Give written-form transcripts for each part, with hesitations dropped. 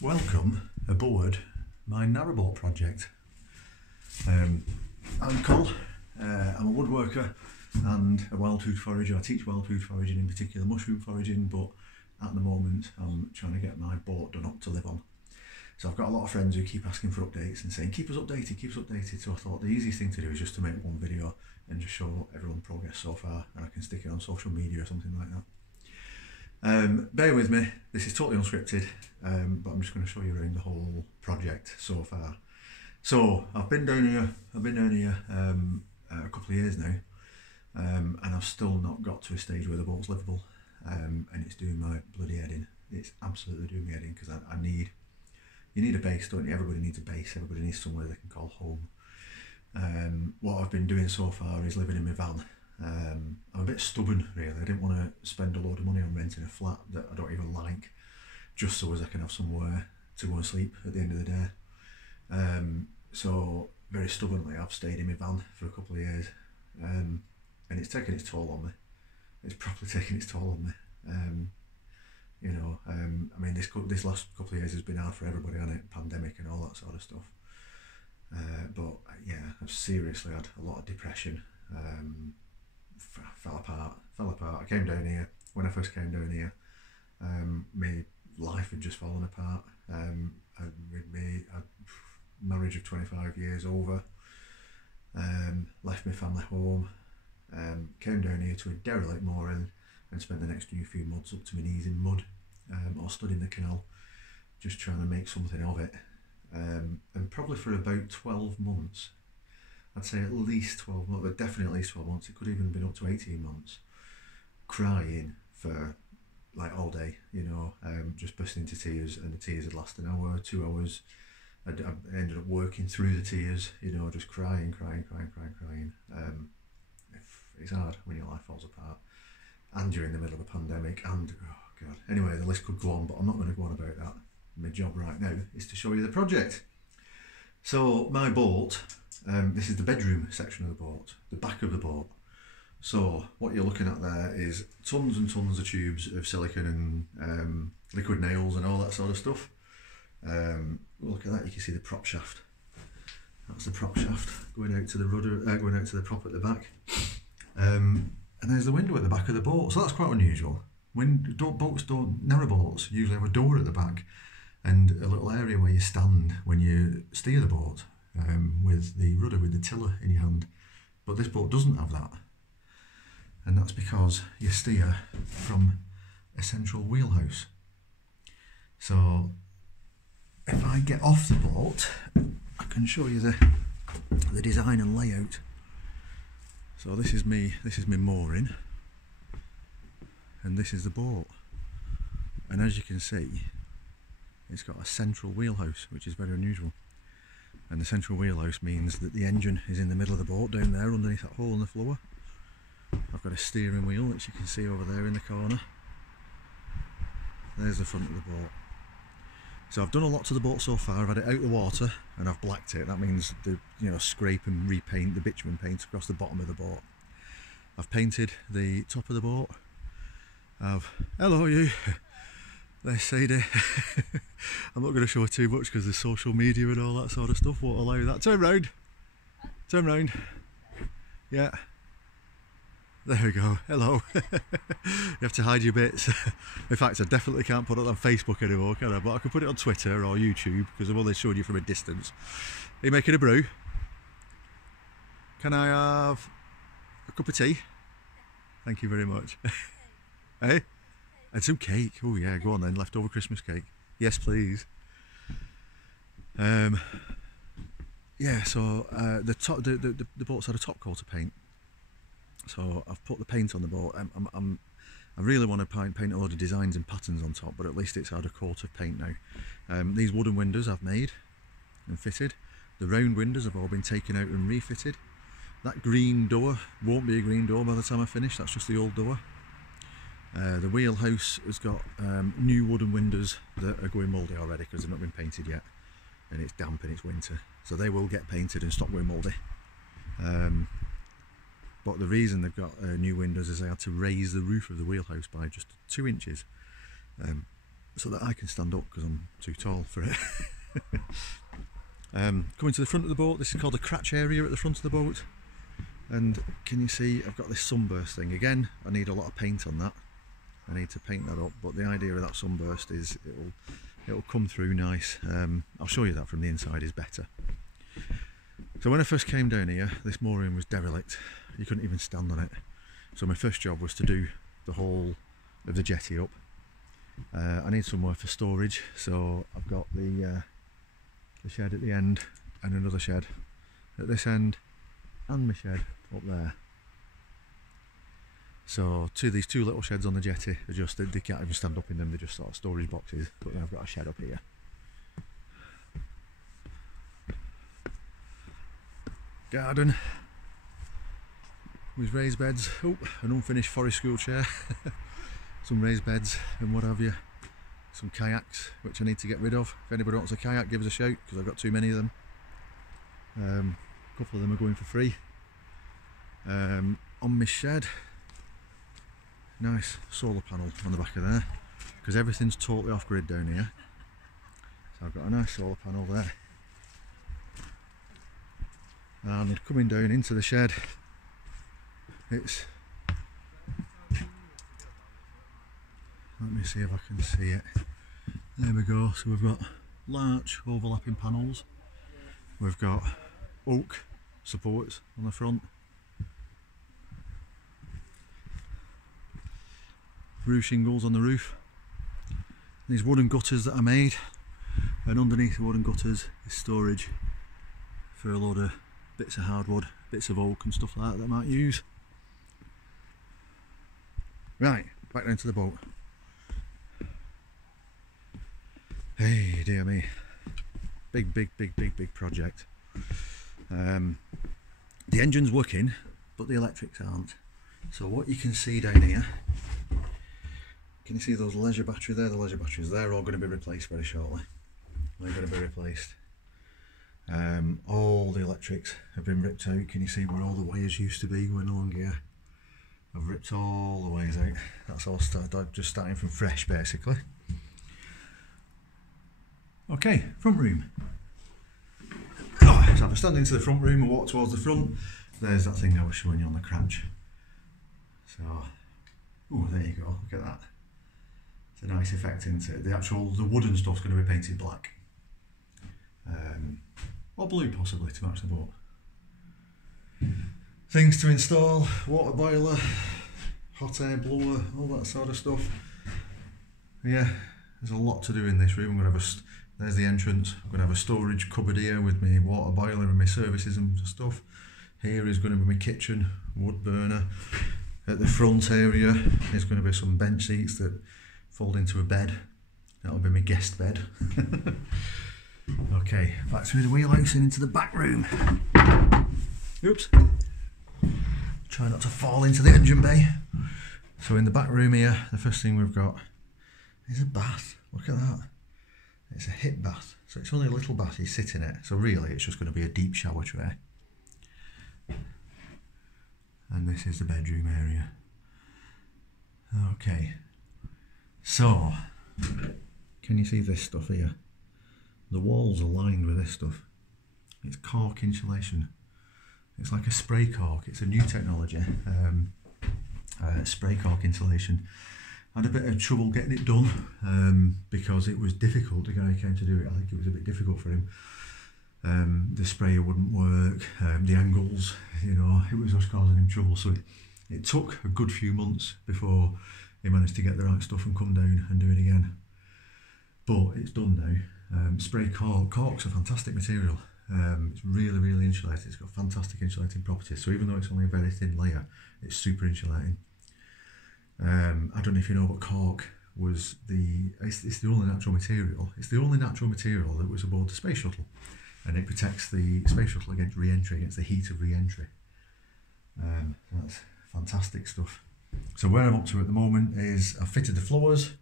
Welcome aboard my Narrowboat project. I'm Col, I'm a woodworker and a wild-food forager. I teach wild-food foraging, in particular mushroom foraging, but at the moment I'm trying to get my boat done up to live on. So I've got a lot of friends who keep asking for updates and saying keep us updated, so I thought the easiest thing to do is just to make one video and just show everyone progress so far, and I can stick it on social media or something like that. Bear with me, this is totally unscripted, but I'm just going to show you around the whole project so far. So I've been down here a couple of years now, and I've still not got to a stage where the boat's livable, and it's doing my bloody head in. It's absolutely doing me head in, because you need a base, don't you? Everybody needs a base, everybody needs somewhere they can call home. What I've been doing so far is living in my van. I'm a bit stubborn really. I didn't want to spend a load of money on renting a flat that I don't even like, just so as I can have somewhere to go and sleep at the end of the day. So very stubbornly I've stayed in my van for a couple of years, and it's taken its toll on me. It's properly taken its toll on me. I mean, this last couple of years has been hard for everybody, hasn't it? Pandemic and all that sort of stuff. But yeah, I've seriously had a lot of depression. Fell apart. I came down here, when I first came down here, my life had just fallen apart. With me, marriage of 25 years over, left my family home, came down here to a derelict mooring and spent the next few months up to my knees in mud, or stood in the canal, just trying to make something of it. And probably for about 12 months, I'd say at least 12 months, but definitely at least 12 months, it could even have been up to 18 months, crying for like all day, just bursting into tears, and the tears had lasted an hour, 2 hours. I ended up working through the tears, just crying. It's hard when your life falls apart, and you're in the middle of a pandemic, and oh god. Anyway, the list could go on, but I'm not going to go on about that. My job right now is to show you the project. So my boat, this is the bedroom section of the boat, the back of the boat. So what you're looking at there is tons and tons of tubes of silicone and liquid nails and all that sort of stuff. Look at that, you can see the prop shaft. That's the prop shaft going out to the rudder, going out to the prop at the back. And there's the window at the back of the boat, so that's quite unusual. Narrowboats usually have a door at the back and a little area where you stand when you steer the boat, with the rudder, with the tiller in your hand. But this boat doesn't have that, and that's because you steer from a central wheelhouse. So if I get off the boat, I can show you the design and layout. So this is me mooring, and this is the boat, and as you can see, it's got a central wheelhouse, which is very unusual. And the central wheelhouse means that the engine is in the middle of the boat, down there underneath that hole in the floor. I've got a steering wheel, which you can see over there in the corner. There's the front of the boat. So I've done a lot to the boat so far. I've had it out of the water and I've blacked it. That means scrape and repaint the bitumen paint across the bottom of the boat. I've painted the top of the boat. Hello you. There's Sadie. I'm not going to show too much because there's social media and all that sort of stuff won't allow that. Turn round. Turn round. Yeah. There we go. Hello. You have to hide your bits. In fact, I definitely can't put it on Facebook anymore, can I? But I can put it on Twitter or YouTube because I'm only showing you from a distance. Are you making a brew? Can I have a cup of tea? Thank you very much. Hey? And some cake. Oh yeah, go on then. Leftover Christmas cake. Yes, please. Yeah. So the boat's had a top coat of paint. So I've put the paint on the boat. I really want to paint a load of designs and patterns on top, but at least it's had a coat of paint now. These wooden windows I've made and fitted. The round windows have all been taken out and refitted. That green door won't be a green door by the time I finish. That's just the old door. The wheelhouse has got new wooden windows that are going mouldy already because they've not been painted yet, and it's damp and it's winter, so they will get painted and stop going mouldy. But the reason they've got new windows is they had to raise the roof of the wheelhouse by just 2 inches. so that I can stand up because I'm too tall for it. Coming to the front of the boat, this is called the cratch area at the front of the boat. And can you see I've got this sunburst thing again? I need a lot of paint on that. I need to paint that up, but the idea of that sunburst is it'll come through nice. I'll show you that from the inside is better. So when I first came down here, this mooring was derelict. You couldn't even stand on it. So my first job was to do the whole of the jetty up. I need somewhere for storage, so I've got the shed at the end and another shed at this end and my shed up there. So these two little sheds on the jetty are just, they can't even stand up in them, they're just sort of storage boxes, but then I've got a shed up here. Garden with raised beds, oh, an unfinished forest school chair, some raised beds and what have you, some kayaks which I need to get rid of. If anybody wants a kayak, give us a shout because I've got too many of them. A couple of them are going for free. On my shed, nice solar panel on the back of there because everything's totally off grid down here. So I've got a nice solar panel there. And coming down into the shed, it's, let me see if I can see it. There we go. So we've got large overlapping panels. We've got oak supports on the front. Roof shingles on the roof. These wooden gutters that I made, and underneath the wooden gutters is storage for a load of bits of hardwood, bits of oak and stuff like that I might use. Right, back down to the boat. Hey, dear me. Big project. The engine's working, but the electrics aren't. So what you can see down here, can you see those leisure batteries there? The leisure batteries, they're all going to be replaced very shortly. They're going to be replaced. All the electrics have been ripped out. Can you see where all the wires used to be going along here? I've ripped all the wires out. That's all just starting from fresh basically. Okay, front room. Oh, so if I stand into the front room and walk towards the front, there's that thing I was showing you on the cratch. So, oh, there you go, look at that. It's a nice effect, isn't it? The wooden stuff's going to be painted black. Or blue possibly to match the boat. Things to install, water boiler, hot air blower, all that sort of stuff. Yeah, there's a lot to do in this room. I'm going to have there's the entrance. I'm going to have a storage cupboard here with my water boiler and my services and stuff. Here is going to be my kitchen, wood burner. At the front area is going to be some bench seats that fold into a bed. That'll be my guest bed. Okay, back through the wheelhouse and into the back room. Oops. Try not to fall into the engine bay. So in the back room here, the first thing we've got is a bath. Look at that. It's a hip bath. So it's only a little bath you sit in it. So really it's just going to be a deep shower tray. And this is the bedroom area. Okay. So, can you see this stuff here? The walls are lined with this stuff. It's cork insulation. It's like a spray cork. It's a new technology. Spray cork insulation. I had a bit of trouble getting it done because it was difficult. The guy who came to do it, I think it was a bit difficult for him. The sprayer wouldn't work, the angles, you know, it was just causing him trouble. So it took a good few months before he managed to get the right stuff and come down and do it again. But it's done now. Spray cork's a fantastic material. It's really insulated. It's got fantastic insulating properties. So even though it's only a very thin layer, it's super insulating. I don't know if you know, but cork was it's the only natural material. It's the only natural material that was aboard the space shuttle, and it protects the space shuttle against re-entry, against the heat of re-entry. That's fantastic stuff. So where I'm up to at the moment is I've fitted the floors.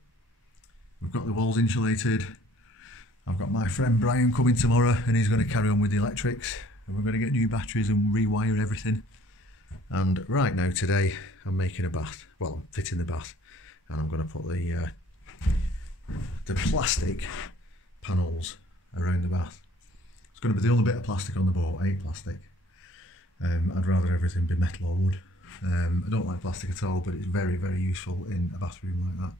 We've got the walls insulated. I've got my friend Brian coming tomorrow and he's going to carry on with the electrics, and we're going to get new batteries and rewire everything. And right now today I'm making a bath. Well, I'm fitting the bath, and I'm going to put the the plastic panels around the bath. It's going to be the only bit of plastic on the boat. I hate plastic. I'd rather everything be metal or wood. I don't like plastic at all, but it's very, very useful in a bathroom like that.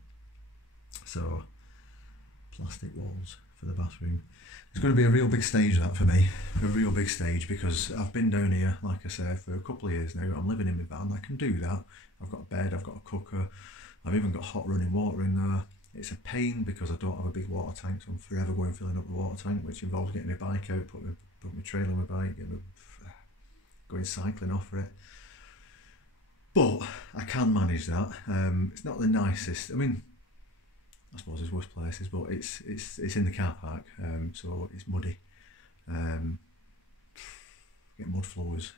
So, plastic walls for the bathroom. It's going to be a real big stage, that, for me. A real big stage, because I've been down here, like I say, for a couple of years now. I'm living in my van. I can do that. I've got a bed, I've got a cooker, I've even got hot running water in there. It's a pain because I don't have a big water tank, so I'm forever going filling up the water tank, which involves getting my bike out, put my trailer on my bike, going cycling off for it. But I can manage that. It's not the nicest. I mean, I suppose there's worse places, but it's in the car park, so it's muddy. Get mud floors.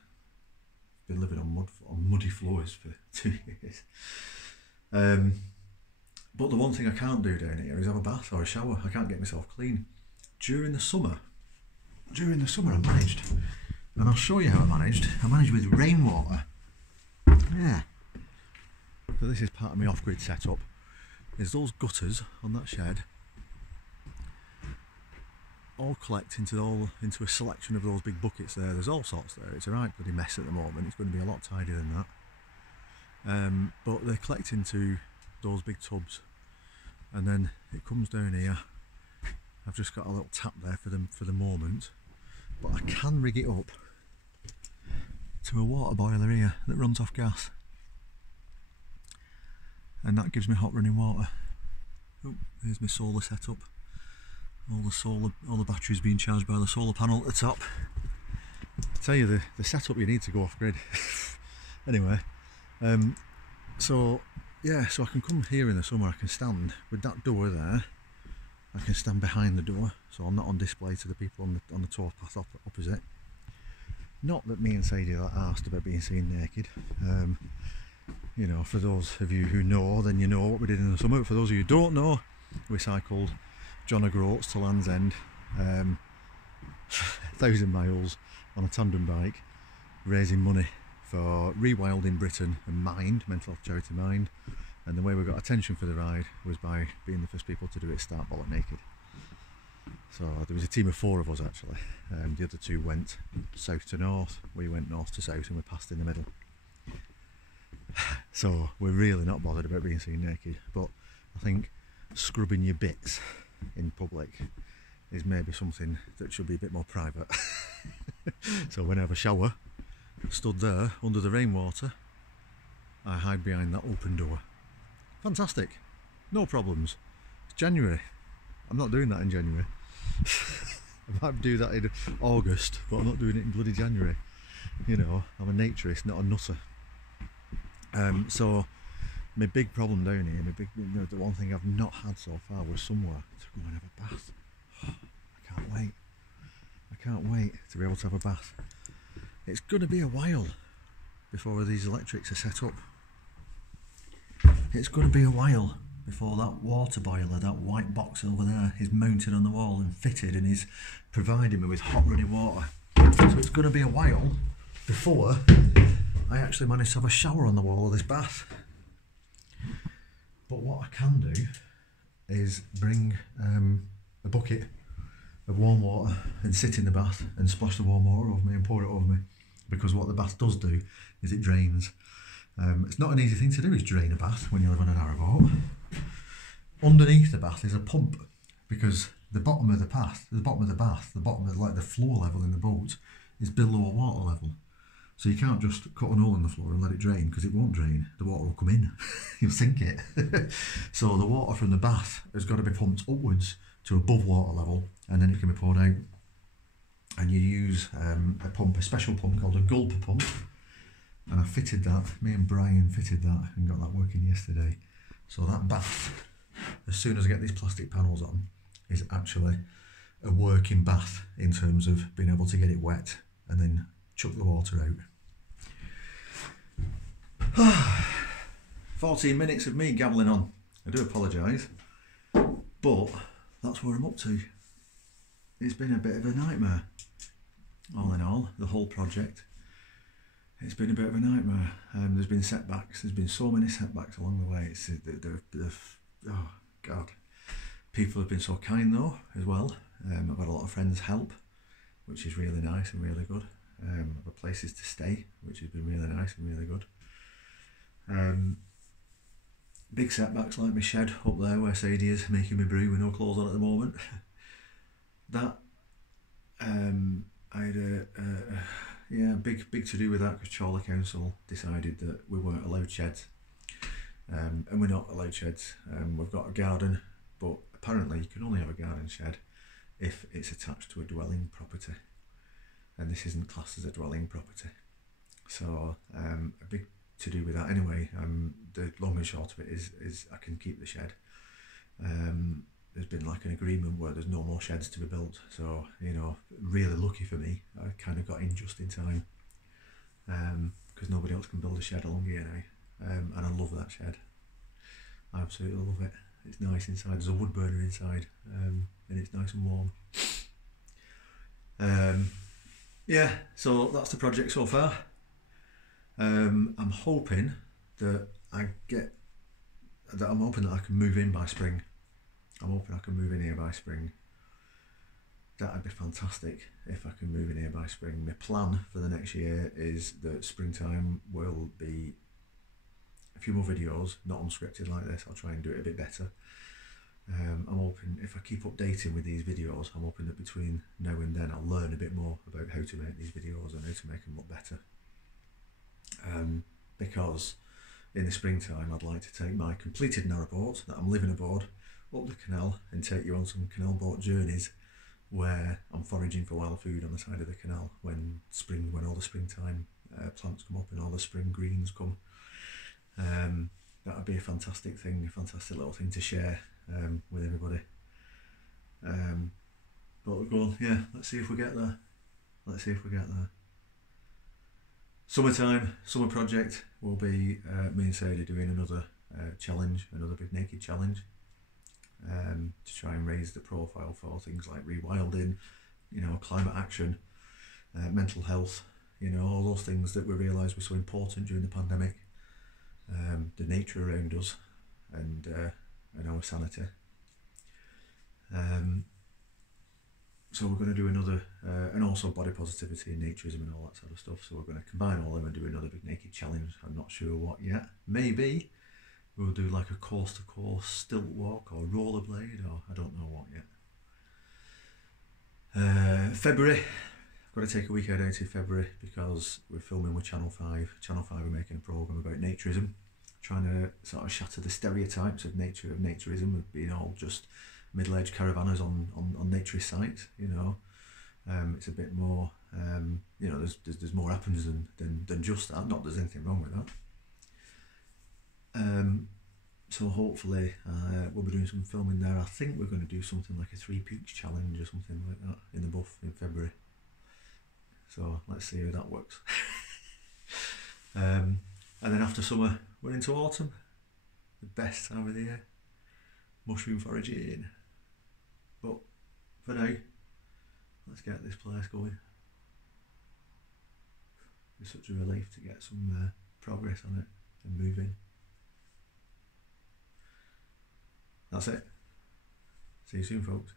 Been living on muddy floors for 2 years. But the one thing I can't do down here is have a bath or a shower. I can't get myself clean. During the summer I managed, and I'll show you how I managed. I managed with rainwater. Yeah. So this is part of my off-grid setup. Is those gutters on that shed all collect into a selection of those big buckets there. There's all sorts there. It's a right bloody mess at the moment. It's going to be a lot tidier than that. But they collect into those big tubs, and then it comes down here. I've just got a little tap there for the moment, but I can rig it up to a water boiler here that runs off gas, and that gives me hot running water. Oh, here's my solar setup. All the batteries being charged by the solar panel at the top. I tell you, the setup you need to go off grid. Anyway, so I can come here in the summer. I can stand with that door there. I can stand behind the door, so I'm not on display to the people on the towpath opposite. Not that me and Sadie are asked about being seen naked. You know, for those of you who know, then you know what we did in the summer. For those of you who don't know, we cycled John O'Groats to Land's End, 1,000 miles on a tandem bike, raising money for Rewild in Britain and Mind, mental health charity Mind. And the way we got attention for the ride was by being the first people to do it start bollock naked. So there was a team of 4 of us actually. The other 2 went south to north, we went north to south, and we passed in the middle. So we're really not bothered about being seen naked, but I think scrubbing your bits in public is maybe something that should be a bit more private. So when I have a shower, stood there under the rainwater, I hide behind that open door. Fantastic, no problems. It's January. I'm not doing that in January. I might do that in August, but I'm not doing it in bloody January. You know, I'm a naturist, not a nutter. So my big problem down here, the one thing I've not had so far was somewhere to go and have a bath. I can't wait. I can't wait to be able to have a bath. It's going to be a while before these electrics are set up. It's going to be a while before that water boiler, that white box over there, is mounted on the wall and fitted and is providing me with hot running water. So it's going to be a while before I actually manage to have a shower on the wall of this bath. But what I can do is bring a bucket of warm water and sit in the bath and splash the warm water over me and pour it over me, because what the bath does do is it drains. It's not an easy thing to do, is drain a bath when you live on a narrowboat. Underneath the bath is a pump, because the bottom of the bath, the bottom of like the floor level in the boat is below water level. So you can't just cut an hole in the floor and let it drain, because it won't drain. The water will come in. You'll sink it. So the water from the bath has got to be pumped upwards to above water level, and then it can be poured out. And you use a pump, a special pump called a gulper pump. And I fitted that, me and Brian fitted that and got that working yesterday. So that bath, as soon as I get these plastic panels on, is actually a working bath in terms of being able to get it wet and then chuck the water out. 14 minutes of me gabbling on. I do apologise, but that's where I'm up to. It's been a bit of a nightmare. All in all, the whole project. It's been a bit of a nightmare. There's been setbacks. There's been so many setbacks along the way. Oh God. People have been so kind though as well. I've had a lot of friends help, which is really nice and really good. I've got places to stay, which has been really nice and really good. Big setbacks like my shed up there where Sadie is making me brew with no clothes on at the moment. That I had a big to do with that because Chorley Council decided that we weren't allowed sheds, and we're not allowed sheds. We've got a garden, but apparently you can only have a garden shed if it's attached to a dwelling property, and this isn't classed as a dwelling property. So a big to do with that anyway. The long and short of it is I can keep the shed. There's been like an agreement where there's no more sheds to be built, so you know, really lucky for me, I kind of got in just in time, because nobody else can build a shed along here now, and I love that shed. I absolutely love it. It's nice inside. There's a wood burner inside, and it's nice and warm. Yeah, so that's the project so far. I'm hoping that I can move in by spring. I'm hoping I can move in here by spring. That'd be fantastic if I can move in here by spring. My plan for the next year is that springtime will be a few more videos, not unscripted like this. I'll try and do it a bit better. I'm hoping if I keep updating with these videos, I'm hoping that between now and then I'll learn a bit more about how to make these videos and how to make them look better. Because in the springtime I'd like to take my completed narrowboat that I'm living aboard up the canal and take you on some canal boat journeys where I'm foraging for wild food on the side of the canal when all the springtime plants come up and all the spring greens come. That would be a fantastic thing, a fantastic little thing to share with everybody. But we're going, yeah, let's see if we get there. Let's see if we get there. Summertime, summer project will be me and Sadie doing another challenge, another big naked challenge, to try and raise the profile for things like rewilding, you know, climate action, mental health, you know, all those things that we realised were so important during the pandemic, the nature around us and our sanity. So we're going to do another, and also body positivity and naturism and all that sort of stuff. So we're going to combine all of them and do another big naked challenge. I'm not sure what yet. Maybe we'll do like a coast to coast stilt walk or rollerblade, or I don't know what yet. February, I've got to take a week out into February because we're filming with Channel 5. Channel 5 are making a programme about naturism, trying to sort of shatter the stereotypes of naturism, of being all just middle-aged caravanners on naturist sites. You know, it's a bit more, you know, there's more happens than just that. Not that there's anything wrong with that. So hopefully we'll be doing some filming there. I think we're going to do something like a 3 peaks challenge or something like that in the buff in February. So let's see how that works. And then after summer we're into autumn, the best time of the year, mushroom foraging. But for now, let's get this place going. It's such a relief to get some progress on it and move in. That's it. See you soon, folks.